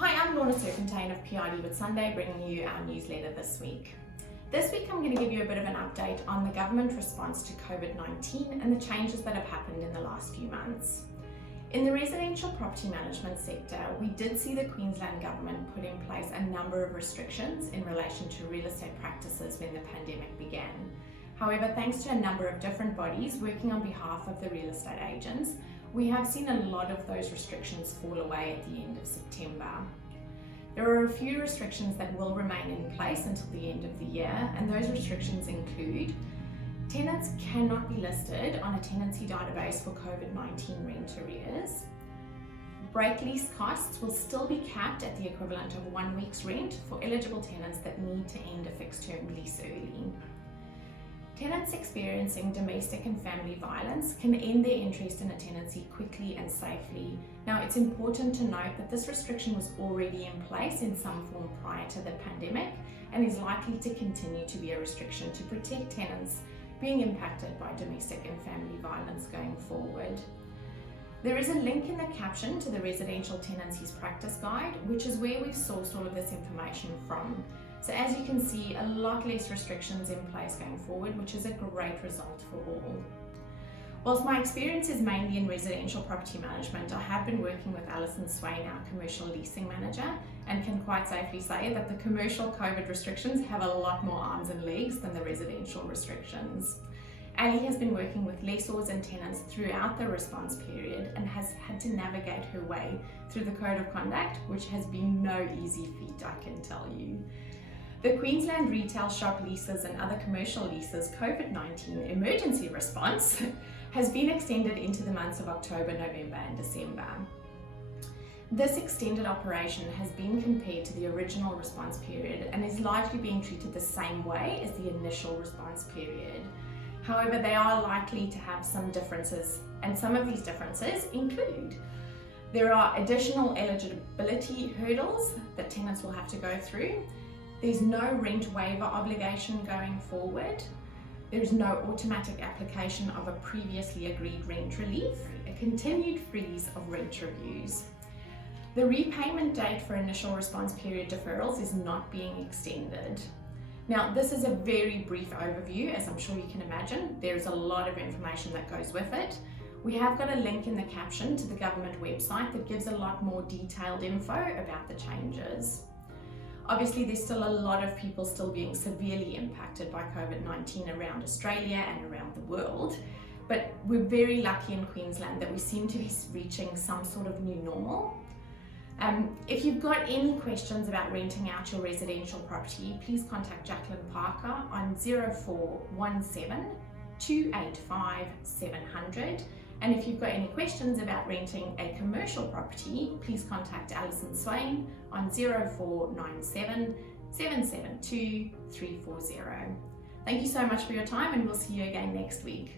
Hi, I'm Lorna Serpentine of PID Whitsunday, bringing you our newsletter this week. This week I'm going to give you a bit of an update on the government response to COVID-19 and the changes that have happened in the last few months. In the residential property management sector, we did see the Queensland government put in place a number of restrictions in relation to real estate practices when the pandemic began. However, thanks to a number of different bodies working on behalf of the real estate agents, we have seen a lot of those restrictions fall away at the end of September. There are a few restrictions that will remain in place until the end of the year, and those restrictions include tenants cannot be listed on a tenancy database for COVID-19 rent arrears. Break lease costs will still be capped at the equivalent of 1 week's rent for eligible tenants that need to end a fixed term lease early. Tenants experiencing domestic and family violence can end their interest in a tenancy quickly and safely. Now, it's important to note that this restriction was already in place in some form prior to the pandemic and is likely to continue to be a restriction to protect tenants being impacted by domestic and family violence going forward. There is a link in the caption to the Residential Tenancies Practice Guide, which is where we've sourced all of this information from. So as you can see, a lot less restrictions in place going forward, which is a great result for all. Whilst my experience is mainly in residential property management, I have been working with Alison Swain, our commercial leasing manager, and can quite safely say that the commercial COVID restrictions have a lot more arms and legs than the residential restrictions. Ali has been working with lessors and tenants throughout the response period and has had to navigate her way through the Code of Conduct, which has been no easy feat, I can tell you. The Queensland Retail Shop Leases and Other Commercial Leases COVID-19 emergency response has been extended into the months of October, November and December. This extended operation has been compared to the original response period and is largely being treated the same way as the initial response period. However, they are likely to have some differences, and some of these differences include there are additional eligibility hurdles that tenants will have to go through. There's no rent waiver obligation going forward. There's no automatic application of a previously agreed rent relief, a continued freeze of rent reviews. The repayment date for initial response period deferrals is not being extended. Now, this is a very brief overview, as I'm sure you can imagine. There's a lot of information that goes with it. We have got a link in the caption to the government website that gives a lot more detailed info about the changes. Obviously, there's still a lot of people still being severely impacted by COVID-19 around Australia and around the world, but we're very lucky in Queensland that we seem to be reaching some sort of new normal. If you've got any questions about renting out your residential property, please contact Jacqueline Parker on 0417 285 700. And if you've got any questions about renting a commercial property, please contact Alison Swain on 0497 772 340. Thank you so much for your time, and we'll see you again next week.